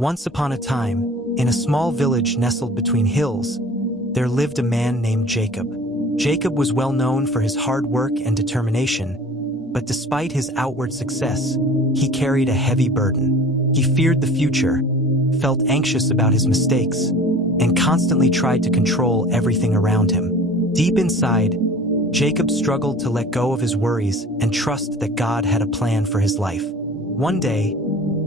Once upon a time, in a small village nestled between hills, there lived a man named Jacob. Jacob was well known for his hard work and determination, but despite his outward success, he carried a heavy burden. He feared the future, felt anxious about his mistakes, and constantly tried to control everything around him. Deep inside, Jacob struggled to let go of his worries and trust that God had a plan for his life. One day,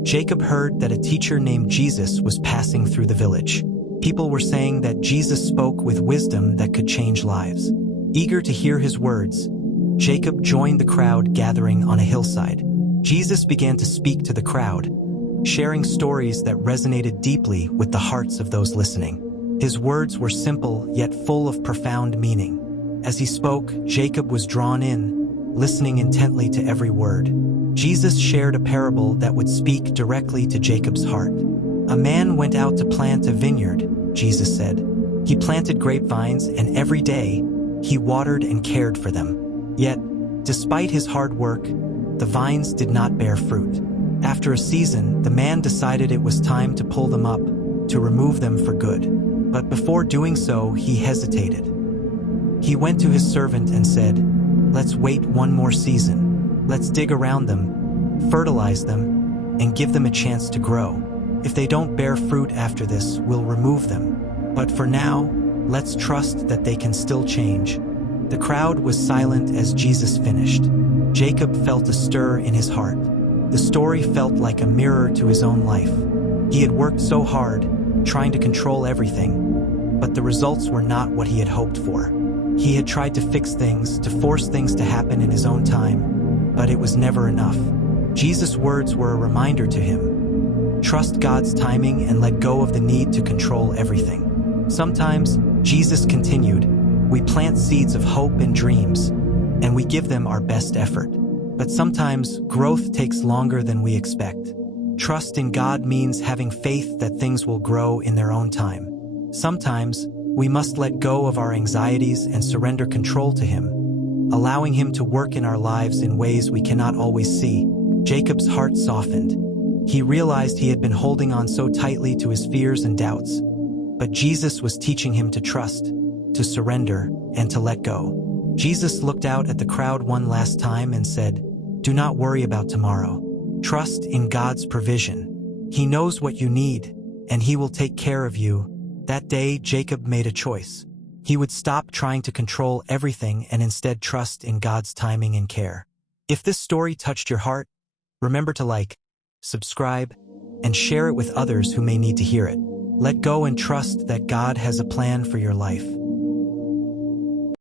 Jacob heard that a teacher named Jesus was passing through the village. People were saying that Jesus spoke with wisdom that could change lives. Eager to hear his words, Jacob joined the crowd gathering on a hillside. Jesus began to speak to the crowd, sharing stories that resonated deeply with the hearts of those listening. His words were simple yet full of profound meaning. As he spoke, Jacob was drawn in, listening intently to every word. Jesus shared a parable that would speak directly to Jacob's heart. A man went out to plant a vineyard, Jesus said. He planted grapevines, and every day, he watered and cared for them. Yet, despite his hard work, the vines did not bear fruit. After a season, the man decided it was time to pull them up, to remove them for good. But before doing so, he hesitated. He went to his servant and said, "Let's wait one more season. Let's dig around them, fertilize them, and give them a chance to grow. If they don't bear fruit after this, we'll remove them. But for now, let's trust that they can still change." The crowd was silent as Jesus finished. Jacob felt a stir in his heart. The story felt like a mirror to his own life. He had worked so hard, trying to control everything, but the results were not what he had hoped for. He had tried to fix things, to force things to happen in his own time, but it was never enough. Jesus' words were a reminder to him. Trust God's timing and let go of the need to control everything. Sometimes, Jesus continued, we plant seeds of hope and dreams, and we give them our best effort. But sometimes, growth takes longer than we expect. Trust in God means having faith that things will grow in their own time. Sometimes, we must let go of our anxieties and surrender control to Him, allowing Him to work in our lives in ways we cannot always see. Jacob's heart softened. He realized he had been holding on so tightly to his fears and doubts, but Jesus was teaching him to trust, to surrender, and to let go. Jesus looked out at the crowd one last time and said, "Do not worry about tomorrow. Trust in God's provision. He knows what you need, and He will take care of you." That day, Jacob made a choice. He would stop trying to control everything and instead trust in God's timing and care. If this story touched your heart, remember to like, subscribe, and share it with others who may need to hear it. Let go and trust that God has a plan for your life.